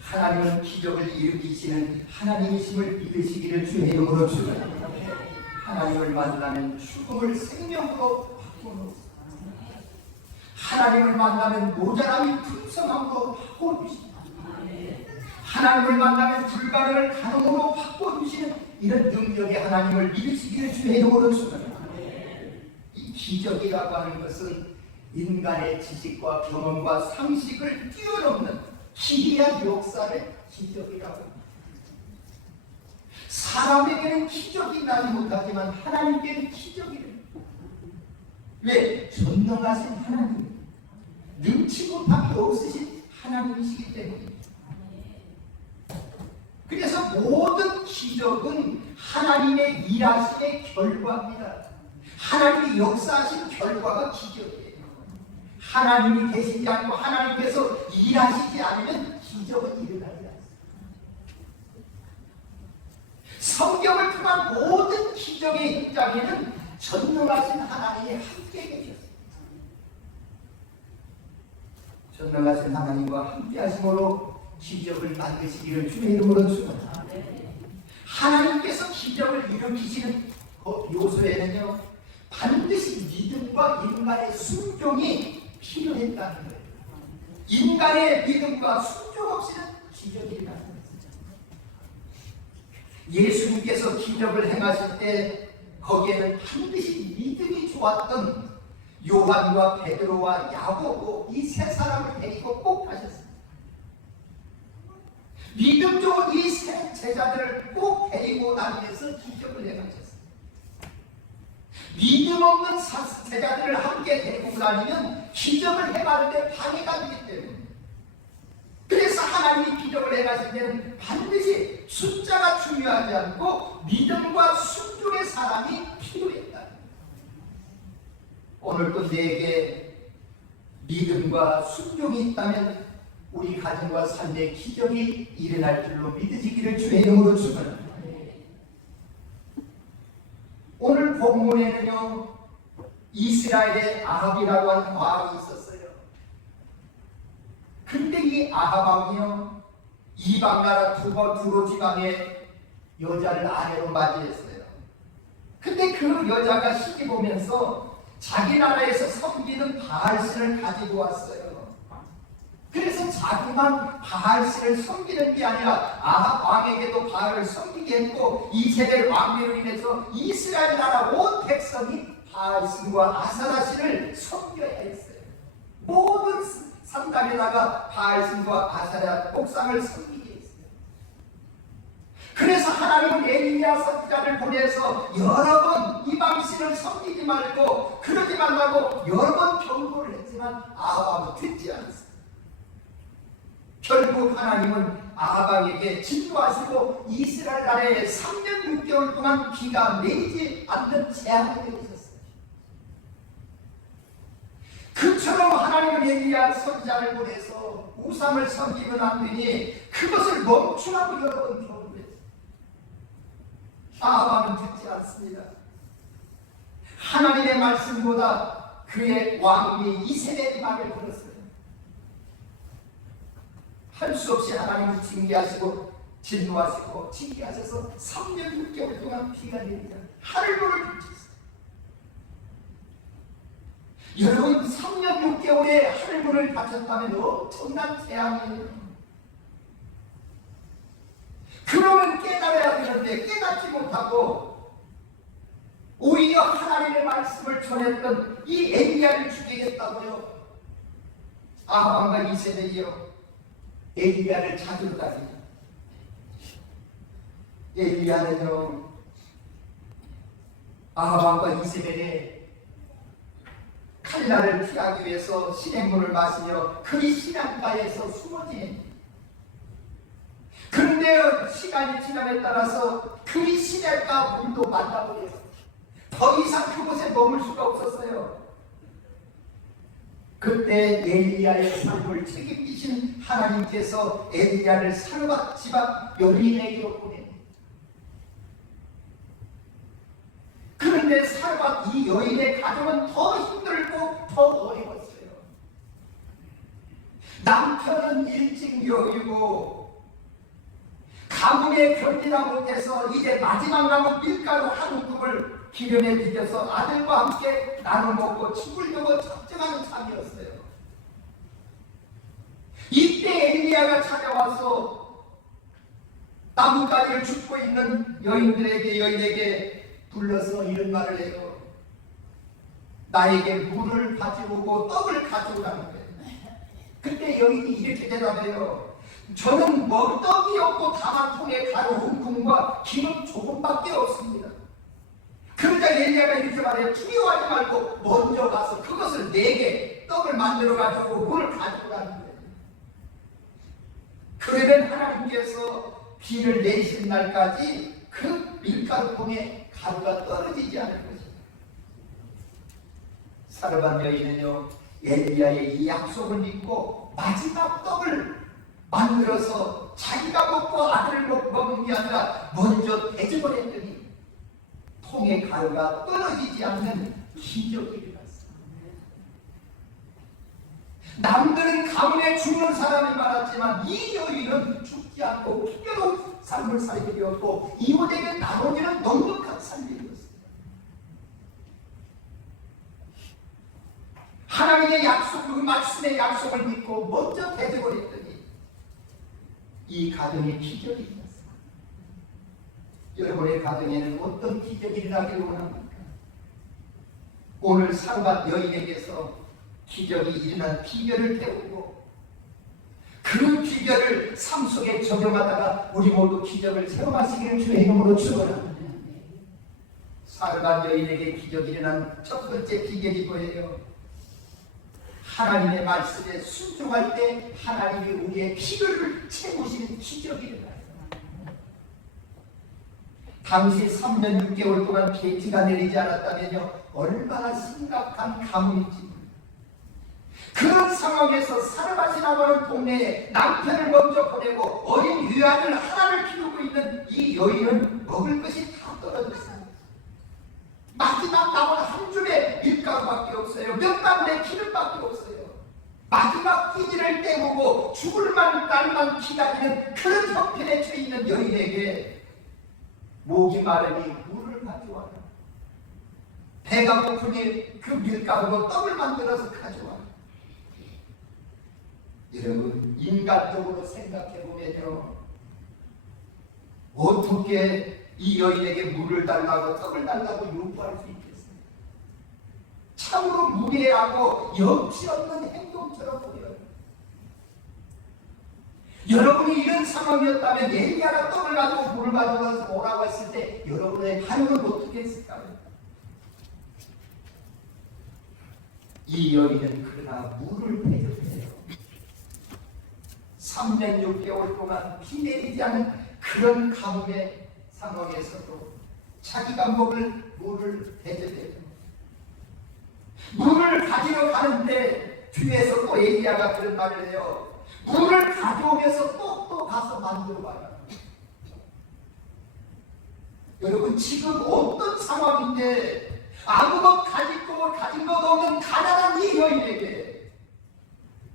하나님은 기적을 일으키시는 하나님이심을 믿으시기를 주의 이름으로 축원합니다. 하나님을 만나면 죽음을 생명으로 바꾸는, 하나님을 만나면 모자람이 풍성함으로 바꿔주십니다. 하나님을 만나면 불가능을 가능으로 바꿔주시는 이런 능력의 하나님을 믿으시기를 주의 이름으로 축원합니다. 이 기적이라고 하는 것은 인간의 지식과 경험과 상식을 뛰어넘는 기이한 역사를 기적이라고 합니다. 사람에게는 기적이 나지 못하지만 하나님께는 기적이래요. 왜? 전능하신 하나님, 능치 못함이 없으신 하나님이시기 때문입니다. 그래서 모든 기적은 하나님의 일하심의 결과입니다. 하나님이 역사하신 결과가 기적이에요. 하나님이 계시지 않고 하나님께서 일하시지 않으면 기적은 일어나지 않습니다. 성경을 통한 모든 기적의 입장에는 전능하신 하나님이 함께 계셨습니다. 전능하신 하나님과 함께 하심으로 기적을 만드시기를 주의 이름으로 축원합니다. 하나님께서 기적을 일으키시는 요소에는요, 반드시 믿음과 인간의 순종이 필요했다는 거예요. 인간의 믿음과 순종 없이는 기적이 일어나지 않습니다. 예수님께서 기적을 행하실 때 거기에는 반드시 믿음이 좋았던 요한과 베드로와 야고보 이 세 사람을 데리고 꼭 가셨습니다. 믿음 좋은 이 세 제자들을 꼭 데리고 다니면서 기적을 행하셨습니다. 믿음 없는 제자들을 함께 데리고 다니면 기적을 행하는데 방해가 되기 때문에, 그래서 하나님이 기적을 행하실 때는 반드시 숫자가 중요하지 않고 믿음과 순종의 사람이 필요했다. 오늘도 내게 믿음과 순종이 있다면 우리 가정과 삶에 기적이 일어날 줄로 믿으시기를 주의 이름으로 축원합니다. 오늘 본문에는요, 이스라엘의 아합이라고 하는 왕이 있었어요. 근데 이 아합 왕이요, 이방 나라 두로 지방의 여자를 아내로 맞이했어요. 근데 그 여자가 시집 오면서 자기 나라에서 섬기는 바알신을 가지고 왔어요. 그래서 자기만 바알신을 섬기는 게 아니라 아합 왕에게도 바알을 섬기게 했고, 이세벨 왕비로 인해서 이스라엘 나라 온 백성이 바알신과 아사라신을 섬겨야 했어요. 모든 산당에다가 바알신과 아사라 목상을 섬기게 했어요. 그래서 하나님은 엘리야 선지자를 보내서 여러 번 이방신을 섬기지 말고 그러지 말라고 여러 번 경고를 했지만 아합은 듣지 않았어요. 결국 하나님은 아합에게 진노하시고 이스라엘 나라에 3년 6개월 동안 비가 내리지 않는 재앙을 내리셨어요. 그처럼 하나님은 엘리야 선지자를 보내서 우상을 섬기면 안 되니 그것을 멈추라고 여러 번 경고했어요. 아합은 듣지 않습니다. 하나님의 말씀보다 그의 왕이 이세벨의 말을 들었어요. 할 수 없이 하나님을 징계하시고 진노하시고 징계하셔서 3년 6개월 동안 비가 내리자 하늘문을 닫혔어요. 여러분, 3년 6개월에 하늘문을 닫혔다면 엄청난 재앙이에요. 그러면 깨달아야 되는데 깨닫지 못하고 오히려 하나님의 말씀을 전했던 이 엘리야를 죽이겠다고요. 아합과 이세벨이요, 엘리야를 찾으러 다니죠. 엘리야는요, 아합과 이세벨의 칼날을 피하기 위해서 시냇물을 마시며 그리 시냇가에서 숨어 지냅니다. 그런데 시간이 지남에 따라서 그리 시냇가 물도 만나버려요. 더 이상 그곳에 머물 수가 없었어요. 그때 엘리야의 삶을 책임지신 하나님께서 엘리야를 사르밧 지방 여인에게로 보냅니다. 그런데 사르밧 이 여인의 가정은 더 힘들고 더 어려웠어요. 남편은 일찍 여의고 가뭄에 견디다 못해서 이제 마지막 남은 밀가루 한 움큼을 기름에 비벼서 아들과 함께 나눠 먹고 죽으려고 작정하는 참이었어요. 이때 엘리야가 찾아와서 나뭇가지를 줍고 있는 여인에게 불러서 이런 말을 해요. 나에게 물을 가져오고 떡을 가져오라는 거예요. 그때 여인이 이렇게 대답해요. 저는 떡이 없고 다만 통에 가루 움큼과 기름 조금밖에 없습니다. 그러자 엘리야가 이렇게 말해요. 두려워하지 말고 먼저 가서 그것을 내게 떡을 만들어 가지고 물을 가져오라는 거예요. 그러면 하나님께서 비를 내리신 날까지 그 밀가루통에 가루가 떨어지지 않을 것입니다. 사르반 여인은요, 엘리야의 이 약속을 믿고 마지막 떡을 만들어서 자기가 먹고 아들을 먹는 게 아니라 먼저 대접을 했더니 통에 가루가 떨어지지 않는 기적이 일어났습니다. 남들은 가뭄에 죽는 사람이 많았지만 이 여인은 죽지 않고 풍요로운 삶을 살게 되었고 이웃에게 나눠지는 넉넉한 삶이 되었습니다. 하나님의 약속, 그 말씀의 약속을 믿고 먼저 대접을 했더니 이 가정에 기적이 일어났습니다. 여러분의 가정에는 어떤 기적이 일어나기를 원합니까? 오늘 사르밧 여인에게서 기적이 일어난 비결을 배우고 그 비결을 삶 속에 적용하다가 우리 모두 기적을 체험하시기를 주의 이름으로 축원합니다. 사르밧 여인에게 기적이 일어난 첫 번째 비결이 뭐예요? 하나님의 말씀에 순종할 때 하나님이 우리의 필요를 채우시는 기적이 일어나요. 당시 3년 6개월 동안 비가 내리지 않았다면요 얼마나 심각한 가뭄인지. 그런 상황에서 사르밧이라고 하는 동네에 남편을 먼저 보내고 어린 유아들 하나를 키우고 있는 이 여인은 먹을 것이 다 떨어졌어요. 마지막 남은 한 줌의 밀가루밖에 없어요. 몇 방울의 기름밖에 없어요. 마지막 끼니를 때우고 죽을 날만 기다리는 그런 형편에 처해 있는 여인에게 목이 마르니 물을 가져와라. 배가 고프니 그 밀가루로 떡을 만들어서 가져와라. 여러분, 인간적으로 생각해보면요 어떻게 이 여인에게 물을 달라고 떡을 달라고 요구할 수 있겠어요? 참으로 무례하고 염치 없는 행동처럼 보여요. 여러분이 이런 상황이었다면 엘리야가 떡을 가지고 물을 가져와서 오라고 했을 때 여러분의 반응은 어떻게 했을까요? 이 여인은 그러나 물을 대접해요. 3년 6개월 동안 비 내리지 않은 그런 가뭄의 상황에서도 자기가 먹을 물을 대접해요. 물을 가지러 가는데 뒤에서 또 엘리야가 그런 말을 해요. 물을 가져오면서 또 가서 만들어봐라. 여러분, 지금 어떤 상황인데 아무것 가진 것 없는 가난한 이 여인에게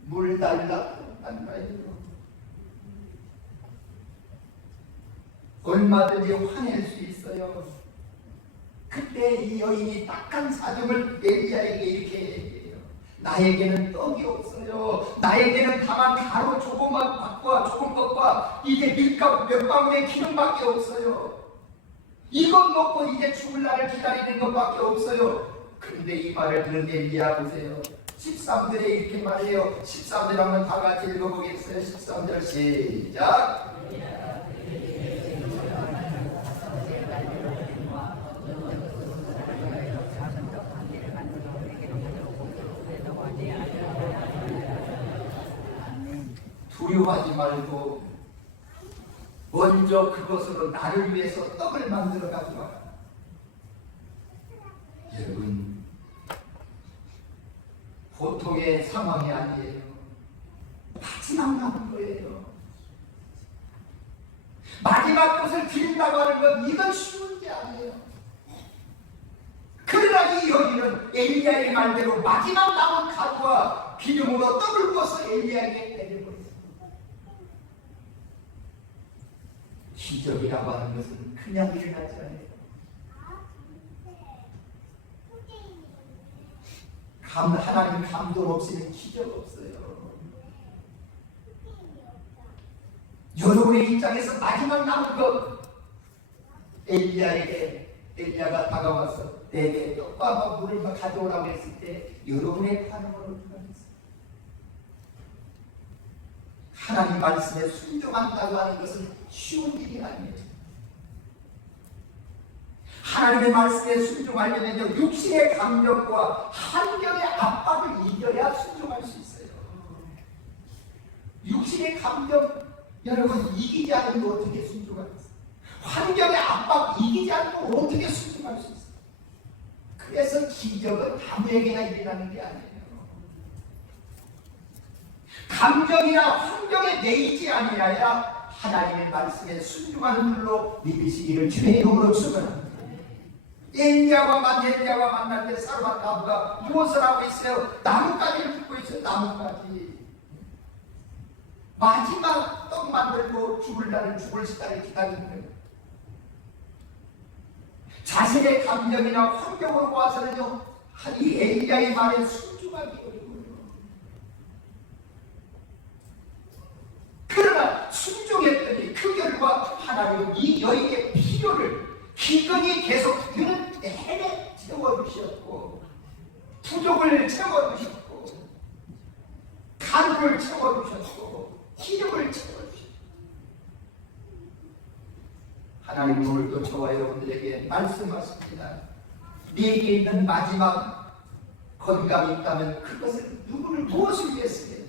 물 달라고 한 거예요. 얼마든지 화낼 수 있어요. 그때 이 여인이 딱한 사정을 엘리야에게 이렇게 얘기해요. 나에게는 떡이 없어요. 나에게는 다만 가루 조금만 밥과 조금 떡과 이제 밀가루 몇 방울의 기름밖에 없어요. 이것 먹고 이제 죽을 날을 기다리는 것밖에 없어요. 그런데 이 말을 들은 엘리야 보세요. 13절에 이렇게 말해요. 13절 한번 다 같이 읽어보겠어요. 13절 시작. 두려워하지 말고 먼저 그것으로 나를 위해서 떡을 만들어 가져와라. 여러분, 보통의 상황이 아니에요. 마지막 남은 거예요. 마지막 것을 드린다고 하는 건 이건 쉬운 게 아니에요. 그러나 이 여인은 엘리야의 말대로 마지막 남은 가루와 기름으로 떡을 부어서 엘리야에게 기적이라고 하는 것은 그냥 일어나지 않아요. 하나님 감동 없이는 기적 없어요. 여러분의 입장에서 마지막 남은 것, 엘리야가 다가와서 내게 떡과 물을 가져오라고 했을 때 여러분의 반응은 어떻게 하겠어요? 하나님 말씀에 순종한다고 하는 것은 쉬운 일이 아니에요. 하나님의 말씀에 순종하려면 육신의 감정과 환경의 압박을 이겨야 순종할 수 있어요. 육신의 감정 여러분 이기지 않으면 어떻게 순종하겠어요? 환경의 압박 이기지 않으면 어떻게 순종할 수 있어요? 그래서 기적은 아무에게나 일어나는 게 아니에요. 감정이나 환경에 매이지 아니하여 하나님의 말씀에 순종하는 줄로 믿으시기를 주의 이름으로 축원합니다. 엘리야와 만날 때 사르밧 가부가 무엇을 하고 있어요? 나뭇가지를 짚고 있어요. 나뭇가지. 마지막 떡 만들고 죽을 시간을 기다리는 거예요. 자신의 감정이나 환경으로 봐서는요, 이 엘리야의 말에 순종하기 어려워요. 그러나 순종했더니 그 결과 하나님은 이 여인의 필요를 기근이 계속 드는 내내 채워주셨고, 부족을 채워주셨고, 간을 채워주셨고, 기력을 채워주셨고, 하나님 오늘도 저와 여러분들에게 말씀하십니다. 네게 있는 마지막 건강이 있다면 그것을 무엇을 위해 쓰겠느냐?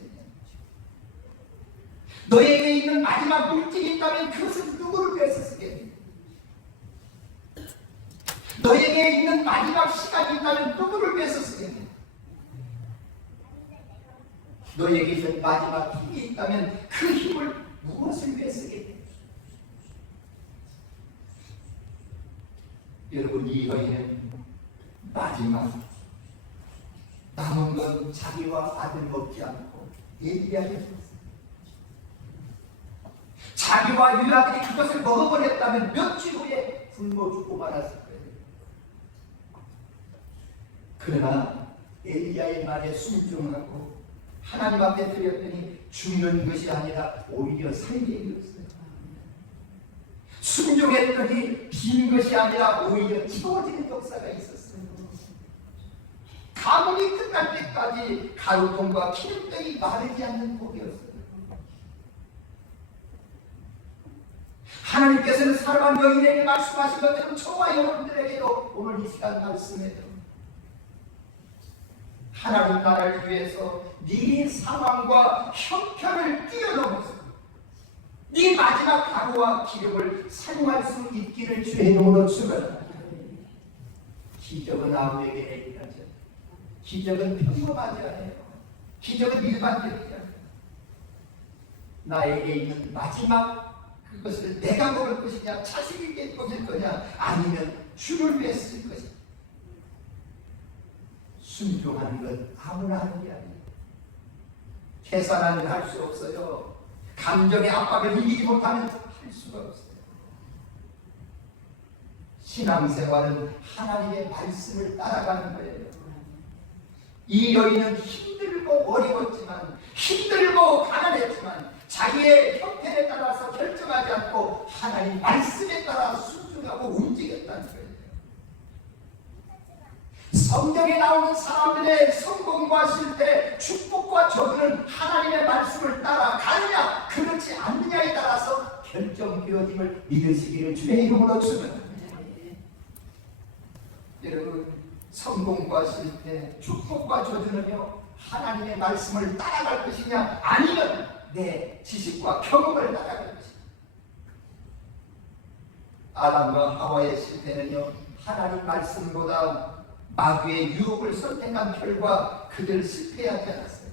너에게 있는 마지막 물질이 있다면 그것을 누구를 위해서 쓰겠느냐? 너에게 있는 마지막 시간이 있다면 누구를 위해서 쓰겠느냐? 너에게 있는 마지막 힘이 있다면 그 힘을 무엇을 위해 쓰겠느냐? 여러분, 이 여인은 마지막 남은 건 자기와 아들 먹지 않고 엘리야에게 줬어요. 자기와 유아들이 그것을 먹어버렸다면 몇 주 후에 굶어 죽고 말았을 거예요. 그러나 엘리야의 말에 순종하고 하나님 앞에 드렸더니 죽는 것이 아니라 오히려 살게 되었어요. 순종했더니 빈 것이 아니라 오히려 채워지는 역사가 있었어요. 가뭄이 끝날 때까지 가루통과 기름병이 마르지 않는 복이었어요. 하나님께서는 사르밧 여인에게 말씀하신 것처럼 저와 여러분들에게도 오늘 이 시간 말씀해요. 하나님 나라를 위해서 네 상황과 형편을 뛰어넘어서 네 마지막 가루와 기름을 사용할 수 있기를 주의 이름으로 축원합니다. 기적은 아무에게 일어나지 않아요. 기적은 평범하지 않아요. 기적은 일반적이지 않아요. 나에게 있는 마지막 그것을 내가 먹을 것이냐, 자식 있게 먹을 거냐, 아니면 주를 위해 쓸 것이냐. 순종하는 건 아무나 하는 게 아니에요. 계산은 할 수 없어요. 감정의 압박을 이기지 못하면 할 수가 없어요. 신앙생활은 하나님의 말씀을 따라가는 거예요. 이 여인은 힘들고 어려웠지만, 힘들고 가난했지만 자기의 형편에 따라서 결정하지 않고 하나님 말씀에 따라 순종하고 움직였다는 거예요. 성경에 나오는 사람들의 성공과 실패, 축복과 저주는 하나님의 말씀을 따라가느냐 그렇지 않느냐에 따라서 결정되어짐을 믿으시기를 주의 이름으로 축원합니다. 여러분, 성공과 실패, 축복과 저주는요, 하나님의 말씀을 따라갈 것이냐 아니면 내 지식과 경험을 따라갈 것이냐. 아담과 하와의 실패는요, 하나님 말씀보다 마귀의 유혹을 선택한 결과 그들 실패하지 않았어요.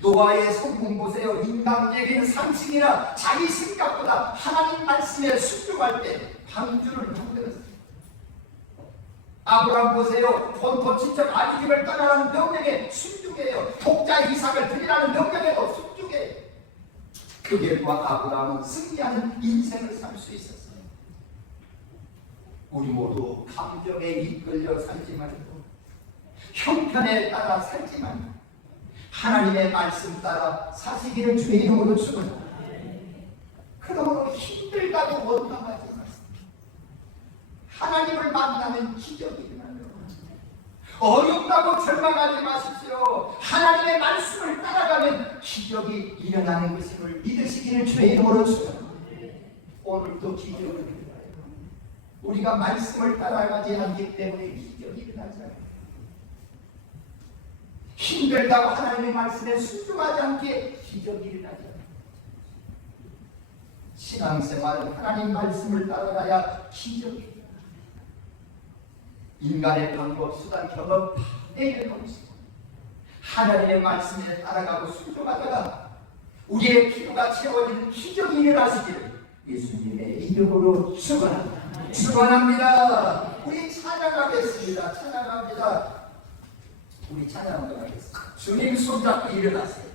노아의 성공 보세요. 인간적인 상식이나 자기 생각보다 하나님 말씀에 순종할 때 방주를 만들었어요. 아브라함 보세요. 본토 친척 아비집을 떠나라는 명령에 순종해요. 독자 이삭을 드리라는 명령에도 순종해요. 그 결과 아브라함은 승리하는 인생을 살 수 있었어요. 우리 모두 감정에 이끌려 살지 말고 형편에 따라 살지 말고 하나님의 말씀 따라 사시기를 주의 이름으로 축원합니다. 그러므로 힘들다고 원망하지 마세요. 하나님을 만나면 기적이 일어나요. 어렵다고 절망하지 마십시오. 하나님의 말씀을 따라가면 기적이 일어나는 것을 믿으시기를 주의 이름으로 축원합니다. 오늘도 기적을 일어나요. 우리가 말씀을 따라가지 않기 때문에 기적이 일어나잖아요. 힘들다고 하나님의 말씀에 순종하지 않게 기적이 일어나잖아요. 신앙생활은 하나님 말씀을 따라가야 기적이 일어나요. 인간의 방법, 수단, 경험 다 내려놓으시고 하나님의 말씀에 따라가고 순종하다가 우리의 필요가 채워지는 기적이 일어나시기를 예수님의 이름으로 축원합니다. 축원합니다. 우리 찬양하겠습니다. 찬양합니다. 우리 찬양하겠습니다. 주님 손잡고 일어나세요.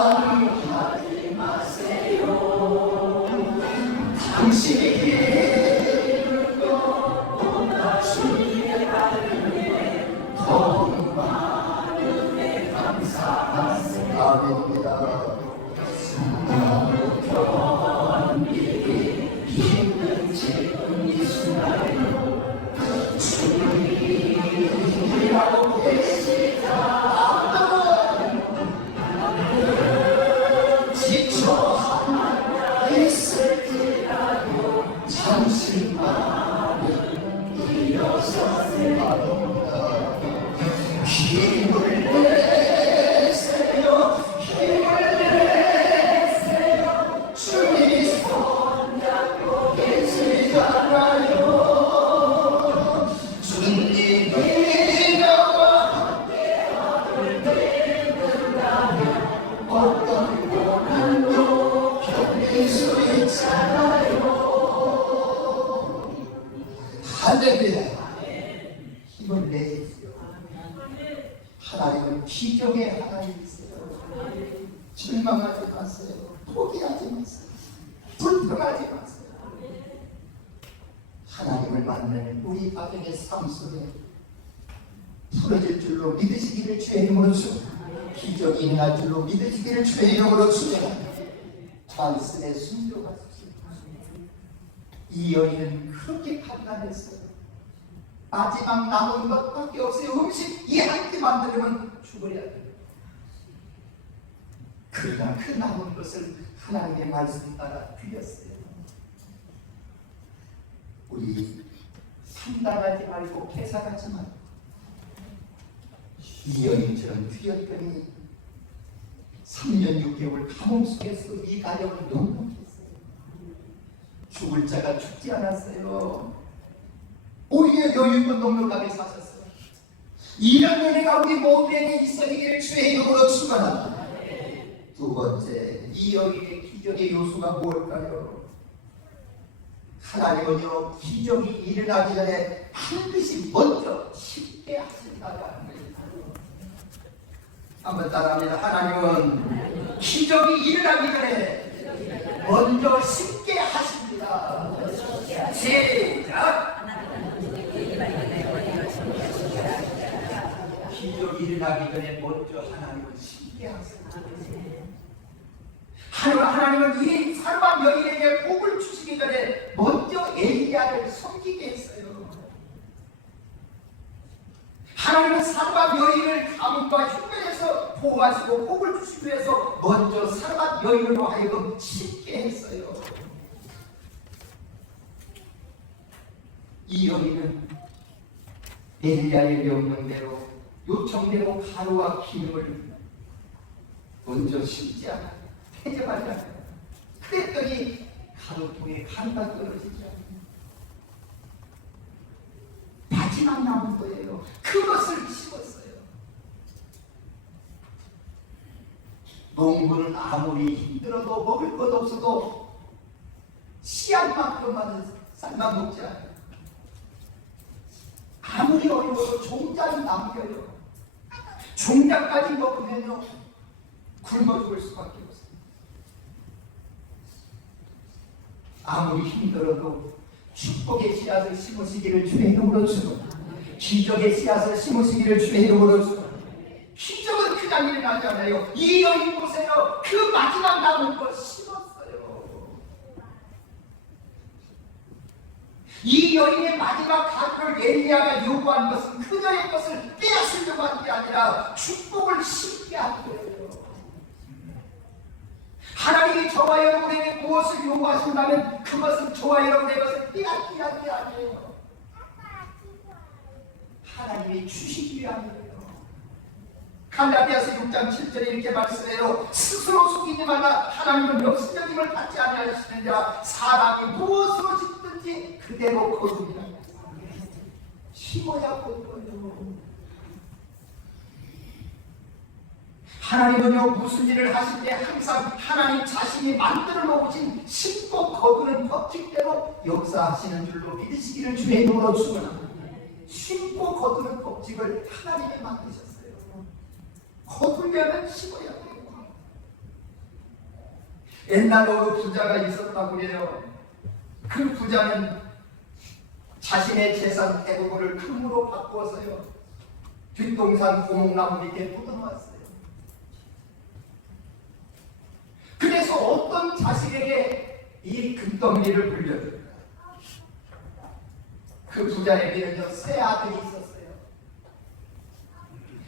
원망하지 마세요. 당신이 기름을 떠나 주님의 하늘에 더 많은 감사하세요. 아멘입니다. 견디기 힘든 지금 이 순간에도 주님이라고 계시다. 힘을 내세요. 힘을 내세요. 주님 손잡고 계시잖아요. 주님이 나와 함께함을 믿는다면 어떤 고난도 견딜 수 있잖아요. 할렐루야. 힘을 내십시오. 하나님은 기적의 하나님이세요. 절망하지 마세요. 포기하지 마세요. 불평하지 마세요. 하나님을 만나는 우리 가정의 삶 속에 풀어질 줄로 믿으시기를 주의 이름으로 축원합니다. 기적이 일어날 줄로 믿으시기를 주의 이름으로 축원합니다. 말씀에 순종하십시오. 이 여인은 그렇게 판단했어요. 마지막 남은 것밖에 없어요. 음식 이 한 끼 만들면 죽어야 돼요. 그러나 그 남은 것을 하나님의 말씀 따라 드렸어요. 우리 상담하지 말고 계산하지 말고 이 여인처럼 드렸더니 3년 6개월 감옥 속에서 이 가정을 넉넉했어요. 죽을 자가 죽지 않았어요. 오히려 여유있고 넉넉하게 사셨어요. 이런 은혜가 우리 모두에게 있어지기를 주의 이름으로 축원합니다. 두 번째, 이 여인의 기적의 요소가 무엇일까요? 하나님은요, 기적이 일어나기 전에 반드시 먼저 쉽게 하신다고 하는 거예요. 한번 따라합니다. 하나님은 기적이 일어나기 전에 먼저 쉽게 하십니다. 시작! 기적이 일어나기 전에 먼저 하나님은 쉽게 하십니다. 하나님은 이 사람 여인에게 복을 주시기 전에 먼저 엘리야를 섬기게 했어요. 하나님은 사람 여인을 가뭄과 흉년에서 보호하시고 복을 주시기 위해서 먼저 사람 여인으로 하여금 쉽게 했어요. 이 여인은 엘리야의 명령대로 요청대로 가루와 기름을 먼저 심지 않아요. 태정하지 않아요. 그랬더니 가루통에 가루가 떨어지지 않아요. 마지막 남은 거예요. 그것을 심었어요. 농부는 아무리 힘들어도 먹을 것 없어도 씨앗만큼만 쌀만 먹지 않아요. 아무리 어려워도 종자는 남겨요. 종자까지 먹으면요 굶어 죽을 수밖에 없어요. 아무리 힘들어도 축복의 씨앗을 심으시기를 주의 이름으로 주고, 기적의 씨앗을 심으시기를 주의 이름으로 주고. 기적은 그냥 일어나지 않아요. 이 여인 보세요. 그 마지막 남은 것 심었어요. 이 여인의 마지막 가루를 엘리야가 요구한 것은 그녀의 것을 빼앗으려고 한 게 아니라 축복을 심게 한 거예요. 하나님이 저와 여러분에게 무엇을 요구하신다면 그것은 저와 여러분의 것을 빼앗기한 게 아니에요. 하나님이 주시기 위함이에요. 갈라디아서 6장 7절에 이렇게 말씀해요. 스스로 속이지 말라. 하나님은 역습적임을 받지 아니하시느냐. 사람이 무엇으로 짓든지 그대로 거두리라. 심어야 거두어요. 하나님은요 무슨 일을 하실 때 항상 하나님 자신이 만들어 놓으신 심고 거두는 법칙대로 역사하시는 줄로 믿으시기를 주의 이름으로 축원합니다. 심고 거두는 법칙을 하나님이 만드셨어요. 거두려면 심어야 돼요. 옛날 어느 부자가 있었다고 해요. 그 부자는 자신의 재산 대부분을 금으로 바꾸어서요 뒷동산 고목나무 밑에 묻어놓았어요. 그래서 어떤 자식에게 이 금덩이를 불려줍니다. 그 부자에게는요 세 아들이 있었어요.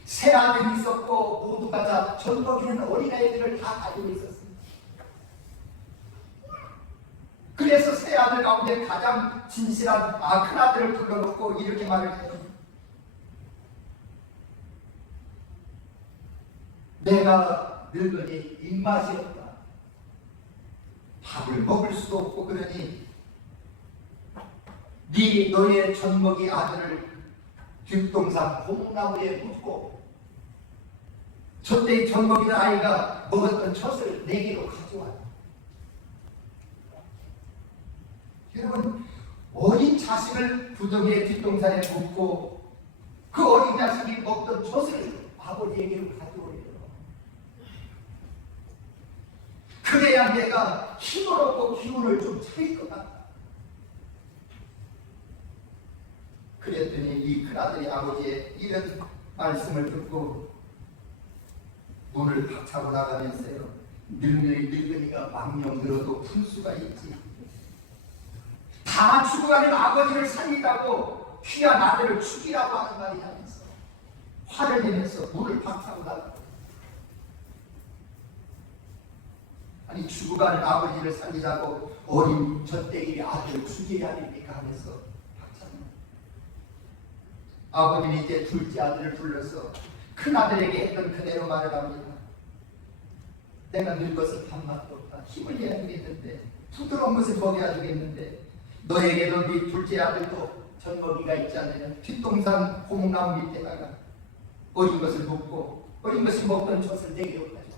세 아들이 있었고 모두가 다 전복이는 어린아이들을 다 가지고 있었습니다. 그래서 세 아들 가운데 가장 진실한 큰 아들을 불러놓고 이렇게 말을 해요. 내가 늙으니 입맛이 없다. 밥을 먹을 수도 없고 그러니 너의 젖먹이 아들을 뒷동산 고목나무에 묻고 저때의 젖먹이는 아이가 먹었던 젖을 내게로 가져와요. 여러분 어린 자식을 부동의 뒷동산에 묻고 그 어린 자식이 먹던 젖을 아버지에게로 가져오래요. 그래야 내가 힘을 얻고 기운을 좀 차릴 것 같다. 그랬더니 이 큰아들이 아버지의 이런 말씀을 듣고 문을 박차고 나가면서요 늙은이가 망령 들어도 풀수가 있지. 다 죽어가는 아버지를 살리다고 귀한 아들을 죽이라고 하는 말이 하면서 화를 내면서 문을 박차고 나가고, 아니 죽어가는 아버지를 살리자고 어린 젖대기 아들을 죽여야 됩니까 하면서 박차는. 아버지는 이제 둘째 아들을 불러서 큰아들에게 했던 그대로 말을 합니다. 내가 늙어서 밥맛도 없다. 힘을 내야 되겠는데 부드러운 것을 먹여야 되겠는데 너에게도 네 둘째 아들도 젖먹이가 있지 않느냐. 뒷동산 고목나무 밑에다가 어린 것을 먹고 어린 것을 먹던 젖을 내게로 가져.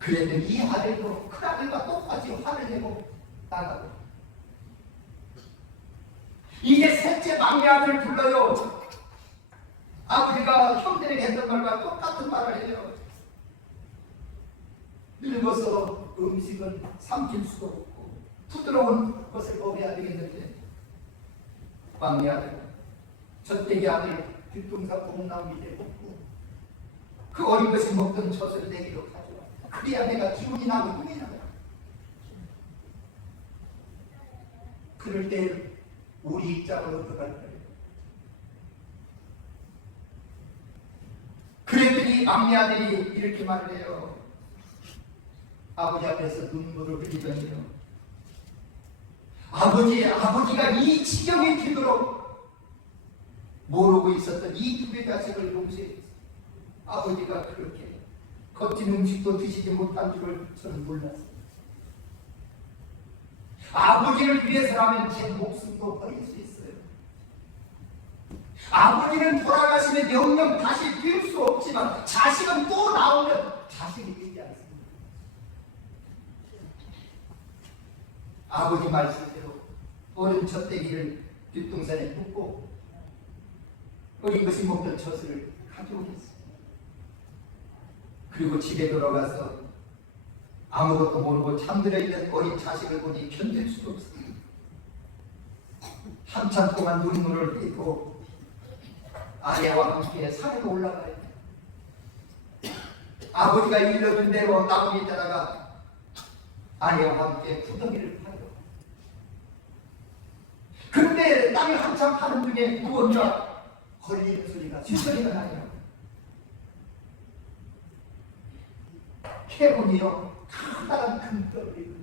그랬더니 이 아들도 큰 아들과 똑같이 화를 내고 나가고, 이제 셋째 막내 아들을 불러요. 아버지가 형들에게 했던 말과 똑같은 말을 해요. 늙어서 음식은 삼킬 수도 없고 부드러운 것을 먹어야 되겠는데, 막내 아들, 젖대기 아들 뒷동사 뽕나무 밑에 꽂고 그 어린 것이 먹던 젖을 내기로 가져와. 그래야 내가 기운이 나고 힘이 나요. 그럴 때 우리 입장은 어떡할까요? 그랬더니 막내 아들이 이렇게 말을 해요. 아버지 앞에서 눈물을 흘리더니요, 아버지가 이 지경에 되도록 모르고 있었던 이 두 개 자식을 용서했어요. 아버지가 그렇게 거친 음식도 드시지 못한 줄을 저는 몰랐어요. 아버지를 위해서라면 제 목숨도 버릴 수 있어요. 아버지는 돌아가시면 영영 다시 뛸 수 없지만 자식은 또 나오면 자식이 되지 않습니다. 아버지 말씀대로 어린 젖대기를 뒷동산에 묻고 어린 것이 먹던 젖을 가져오겠습니다. 그리고 집에 돌아가서 아무것도 모르고 잠들어 있는 어린 자식을 보니 견딜 수가 없습니다. 한참 동안 눈물을 흘리고 아내와 함께 산에 올라가요. 아버지가 일러준 대로 나무 밑에다가 아내와 함께 구덩이를 파요. 그런데 땅을 한참 파는 중에 무언가 걸리는 소리가, 쇳소리가 나요. 캐군이요, 커다란 금덩이를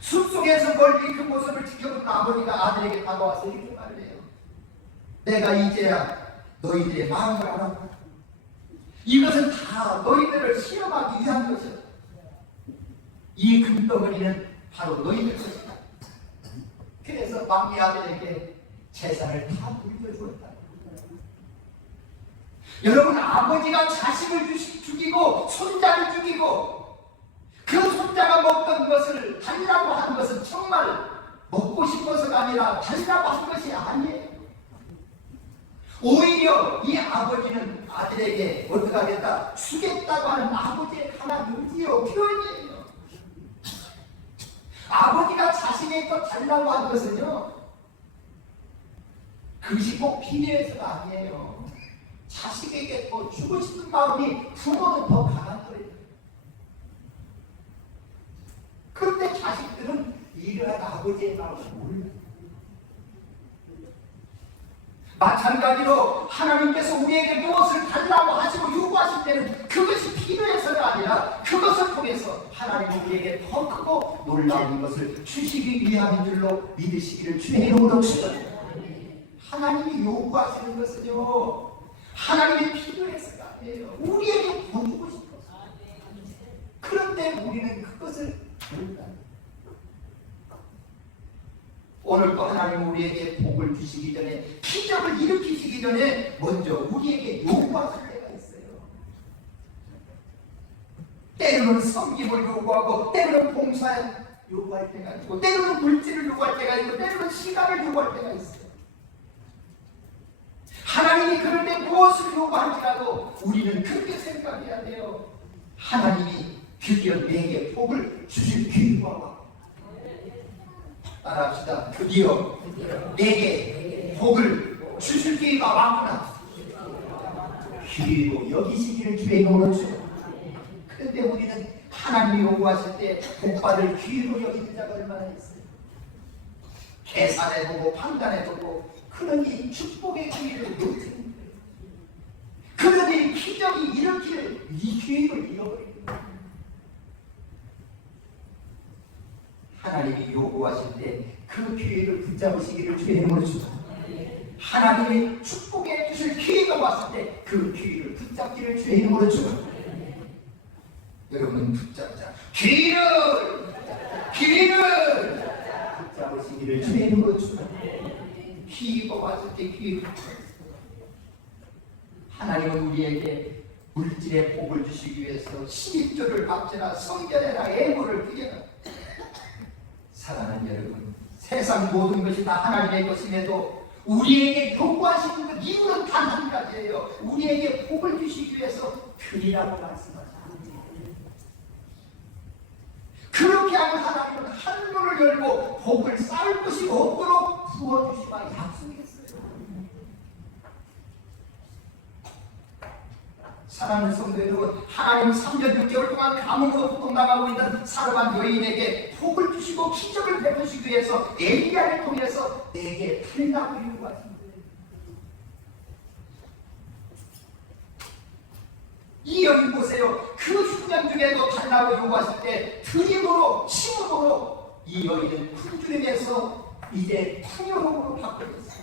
숲속에서 멀리 그 모습을 지켜본 아버지가 아들에게 다가와서 이렇게 말해요. 내가 이제야 너희들의 마음을 알았다. 이것은 다 너희들을 시험하기 위한 것이야. 이 금덩어리는 바로 너희들 것이다. 그래서 막내 아들에게 재산을 다 물려주었다. 여러분, 아버지가 자식을 죽이고 손자를 죽이고 그 손자가 먹던 것을 달라고 하는 것은 정말 먹고 싶어서가 아니라 달라고 한 것이 아니에요. 오히려 이 아버지는 아들에게 어떻게 하겠다? 주겠다고 하는 아버지의 하나 의지요, 표현이에요. 아버지가 자신의 것 달라고 한 것은요, 그것이 꼭 필요해서가 아니에요. 자식에게 더 주고 싶은 마음이 부모는 더 강한 거예요. 그런데 자식들은 이러한 아버지의 마음을 몰라요. 마찬가지로 하나님께서 우리에게 무엇을 달라고 하시고 요구하실 때는 그것이 필요해서가 아니라 그것을 통해서 하나님은 우리에게 더 크고 놀라운 것을 주시기 위함인 줄로 믿으시기를 주의 이름으로 축원합니다. 하나님이 요구하시는 것은요, 하나님이 필요해서가 아니에요. 우리에게 더 주고 싶어서. 그런데 우리는 그것을 몰라요. 오늘도 하나님 우리에게 복을 주시기 전에, 기적을 일으키시기 전에 먼저 우리에게 요구하실 때가 있어요. 때로는 섬김을 요구하고, 때로는 봉사를 요구할 때가 있고, 때로는 물질을 요구할 때가 있고, 때로는 시간을 요구할 때가 있어요. 하나님이 그런데 무엇을 요구할지라도 우리는 그렇게 생각해야 돼요. 하나님이 드디어 내게 복을 주실 기회가 왔고, 따라합시다. 드디어 내게 복을 주실 기회가 왔구나. 기회로 여기시기를 주의 이름으로 주옵소서. 그런데 우리는 하나님이 요구하실 때 복받을 기회로 여기는 자가 얼마나 있어요. 계산해보고 판단해보고, 그러니 축복의 기회를 놓치는 거예요. 그러니 기적이 일으킬 이 기회를 잃어버리는 거예요. 하나님이 요구하실 때 그 기회를 붙잡으시기를 주의 이름으로 축원합니다. 하나님이 축복해 주실 기회가 왔을 때 그 기회를 붙잡기를 주의 이름으로 축원합니다. 여러분, 붙잡자. 기회를 붙잡으시기를 주의 이름으로 축원합니다. 기회가 왔을 때 기회를 붙잡으시고, 하나님은 우리에게 물질의 복을 주시기 위해서 11조를 갚지나 성결해라 애고를 드려라. 사랑하는 여러분, 세상 모든 것이 다 하나님의 것임에도 우리에게 요구하시는 것 이유는 단 한 가지예요. 우리에게 복을 주시기 위해서 드리라고 말씀하십니다. 그렇게 하면 하나님은 하늘문을 열고 복을 쌓을 것이 없도록 부어주시마 약속했어요. 사랑하는 성도 여러분, 하나님은 3년 6개월 동안 감옥으로 고통당하고 있는 사르반 여인에게 복을 주시고 기적을 베푸시기 위해서 엘리야를 통해서 내게 달라고 요구하신 거예요. 이 여인 보세요. 그 수년 중에도 달라고 요구하실 때 드림으로 힘으로 이 여인은 굶주림에서 이제 풍요로움으로 바뀌었어요.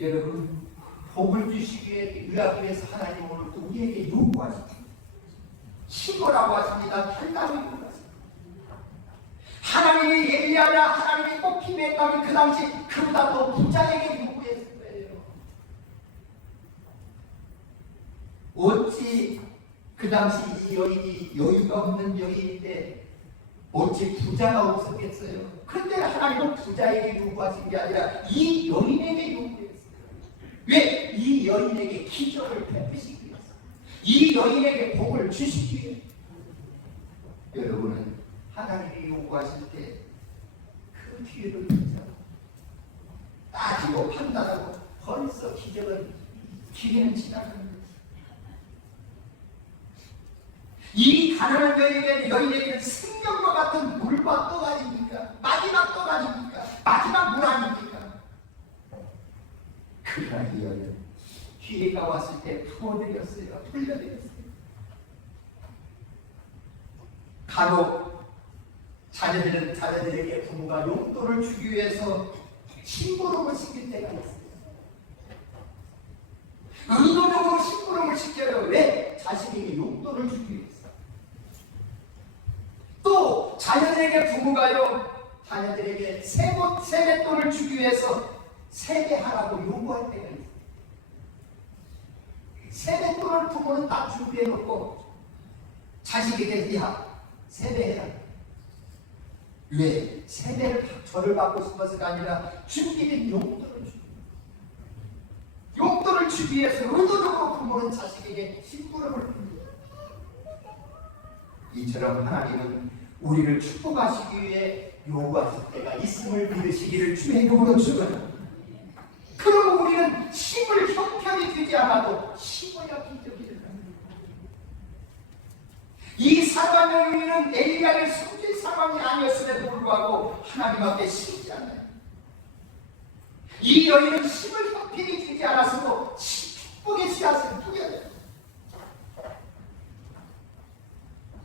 여러분, 복을 주시기 위해서 하나님 오늘 또 우리에게 요구하십니다. 힘으라고 하십니다. 달라고 요구하십니다. 하나님이 엘리야나 하나님이 꼭 필요했다면 그 당시 그보다 더 부자에게 요구했을 거예요. 어찌 그 당시 이 여인이 여유가 없는 여인인데 어찌 부자가 없었겠어요? 그런데 하나님은 부자에게 요구하신 게 아니라 이 여인에게 요구했어요. 왜? 이 여인에게 기적을 베푸시기 위해서, 이 여인에게 복을 주시기 위해서. 여러분은 하나님이 요구하실 때 그 뒤를 따지고 판단하고 벌써 기적은 기회는 지나가는 거죠. 이 가난한 여인에게는 생명과 같은 물과 떡 아닙니까? 마지막 떡 아닙니까? 마지막 물 아닙니까? 그러나 이 여인 기회가 왔을 때 부어드렸어요. 돌려드렸어요. 간혹 자녀들에게 부모가 용돈을 주기 위해서 심부름을 시킬 때가 있어요. 의도적으로 심부름을 시켜요. 왜? 자식에게 용돈을 주기 위해서. 또 자녀들에게 부모가요, 자녀들에게 세뱃돈을 주기 위해서 세배하라고 요구할 때가 있어요. 세뱃돈을 부모는 딱 준비해놓고 자식에게 야 세배해라. 왜? 세배를 절을 받고 싶어서가 아니라 준비된 용돈을 주기, 용돈을 주기 위해서 의도적으로 부모는 자식에게 심부름을 합니다. 이처럼 하나님은 우리를 축복하시기 위해 요구하실 때가 있음을 믿으시기를 주의 이름으로 축원합니다. 그러고 우리는 힘을 형편이 되지 않아도 힘어야 기적이 일어납니다. 이 사람 여인은 엘리야를 숨길 상황이 아니었음에도 불구하고 하나님 앞에 쉬지 않아요. 이 여인은 힘을 형편이 되지 않았어도 축복의 씨앗을 뿌려요.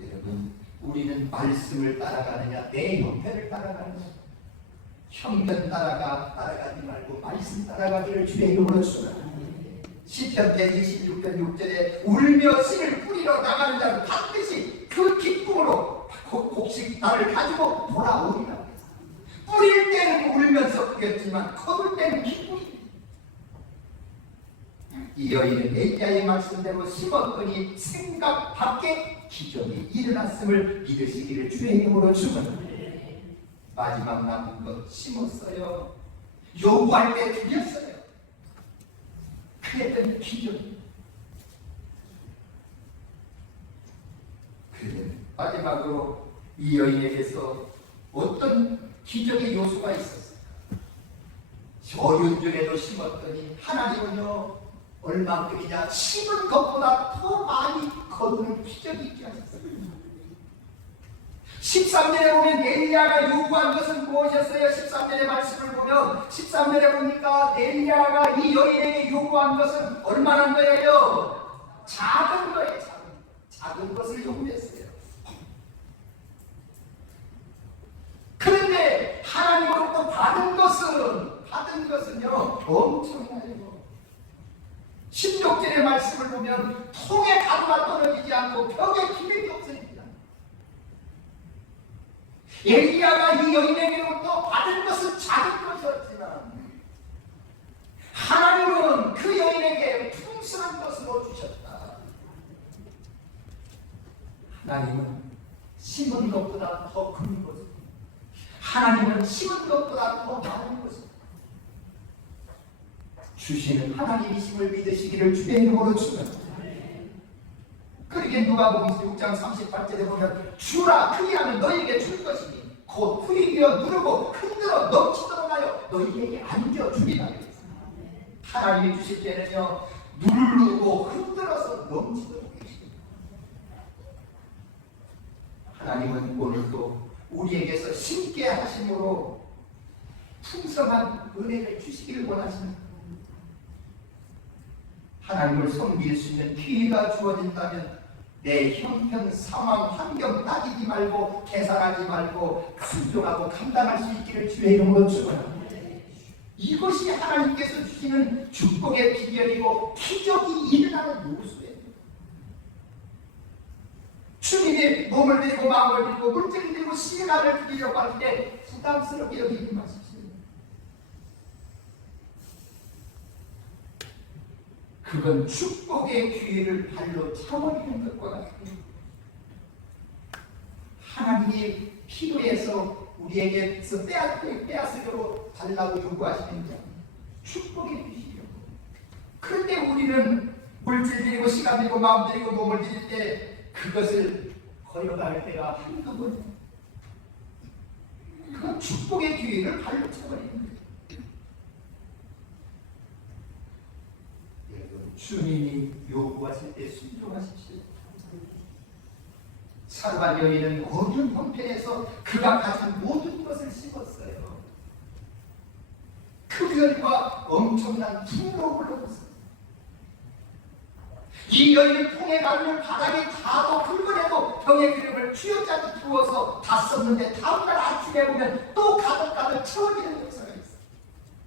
여러분, 우리는 말씀을 따라가느냐 내 형편을 따라가느냐? 형편 따라가지 말고 말씀 따라가기를 주의 이름으로 축원합니다. 시편 126편 6절에 울며 씨를 뿌리러 나가는 자는 반드시 그 기쁨으로 곡식 달을 가지고 돌아오리라. 뿌릴 때는 울면서 뿌렸지만 거둘 때는 기쁨이. 이 여인은 엘리야의 말씀대로 심었더니 생각 밖에 기적이 일어났음을 믿으시기를 주의 이름으로 축원합니다. 마지막 남은 것 심었어요. 요구할 때 드렸어요. 그랬더니 기적이. 그래, 마지막으로 이 여인에게서 어떤 기적의 요소가 있었어요. 어려운 중에도 심었더니 하나님은요 얼만큼이냐, 심은 것보다 더 많이 거두는 기적이 있게 하셨어요. 13절에 보면 엘리야가 요구한 것은 무엇이었어요? 13절의 말씀을 보면 13절에 보니까 엘리야가 이 여인에게 요구한 것은 얼마나 거예요? 작은 거예요. 작은 것을 요구했어요. 그런데 하나님으로부터 받은 것은요 엄청나요. 16절의 말씀을 보면 통에 가루가 떨어지지 않고 벽에 기름이 없어집니다. 엘리야가 이 여인에게로부터 받은 것은 작은 것이었지만 하나님은 그 여인 하나님은 심은 것보다 더 큰 것을, 하나님은 심은 것보다 더 많은 것을 주시는 하나님이심을 믿으시기를 주의 이름으로 축원합니다. 그러게 누가복음 6장 38절에 보면 주라 그리하면 너희에게 줄 것이니 곧 후이되어 누르고 흔들어 넘치도록 하여 너희에게 안겨주리라. 하나님이 주실 때는요, 누르고 흔들어서 넘치도록 해주십니다. 하나님은 오늘도 우리에게서 심게 하심으로 풍성한 은혜를 주시기를 원하십니다. 하나님을 섬길 수 있는 기회가 주어진다면 내 형편, 상황, 환경 따지지 말고 계산하지 말고 순종하고 감당할 수 있기를 주의 이름으로 축원합니다. 이것이 하나님께서 주시는 축복의 비결이고 기적이 일어나는 요소예요. 주님이 몸을 들이고 마음을 들이고 물질을 들이고 시간을 드리려고 할 때 부담스럽게 여기지 마십시오. 그건 축복의 기회를 발로 차버리는 것과 같습니다. 하나님이 필요해서 우리에게서 빼앗으려고 달라고 요구하시는 자, 축복의 주시려고. 그런데 우리는 물질 드리고 시간 드리고 마음 드리고 몸을 드릴 때 그것을 거역할 때가 한꺼번에 그건 축복의 기회를 발로 차버리는 거예요. 주님이 요구하실 때 순종하십시오. 사르반 여인은 어려운 형편에서 그가 가진 모든 것을 심었어요. 그 결과 엄청난 풍록을 얻었어요. 이 여인은 통에 가면 바닥에 닿아도 긁어내도 병의 기름을 쥐어짜기 부어서 다 썼는데 다음날 아침에 보면 또 가득가득 채워지는 역사가 있어요.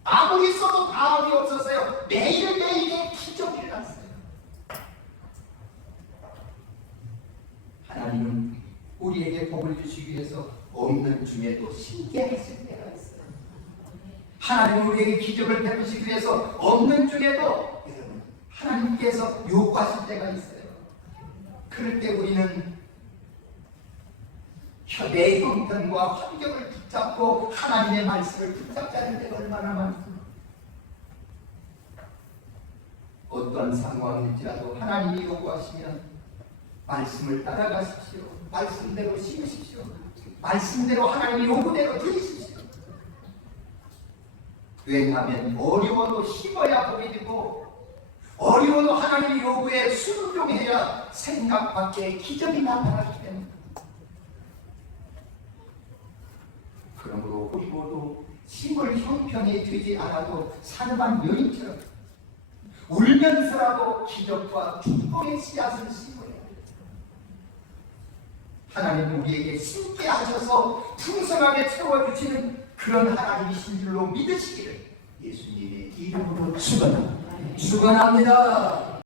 아무리 써도 다음이 없어서요. 매일매일의 기적이 일어났어요. 하나님은 우리에게 복을 주시기 위해서 없는 중에도 신께 하실 때가 있어요. 하나님은 우리에게 기적을 베푸시기 위해서 없는 중에도 하나님께서 요구하실 때가 있어요. 그럴 때 우리는 내 형편과 환경을 붙잡고 하나님의 말씀을 붙잡지 않을 때가 얼마나 많습니까? 어떠한 상황일지라도 하나님이 요구하시면 말씀을 따라가십시오. 말씀대로 심으십시오. 말씀대로 하나님의 요구대로 드리십시오. 왜냐하면 어려워도 심어야 복이 되고 어려워도 하나님의 요구에 순종해야 생각 밖에 기적이 나타나기 때문에. 그러므로 우리 모두 심을 형편이 되지 않아도 사르반 여인처럼 울면서라도 기적과 축복의 씨앗을 심어야 합니다. 하나님은 우리에게 심게 하셔서 풍성하게 채워주시는 그런 하나님이신 줄로 믿으시기를 예수님의 이름으로 축원합니다.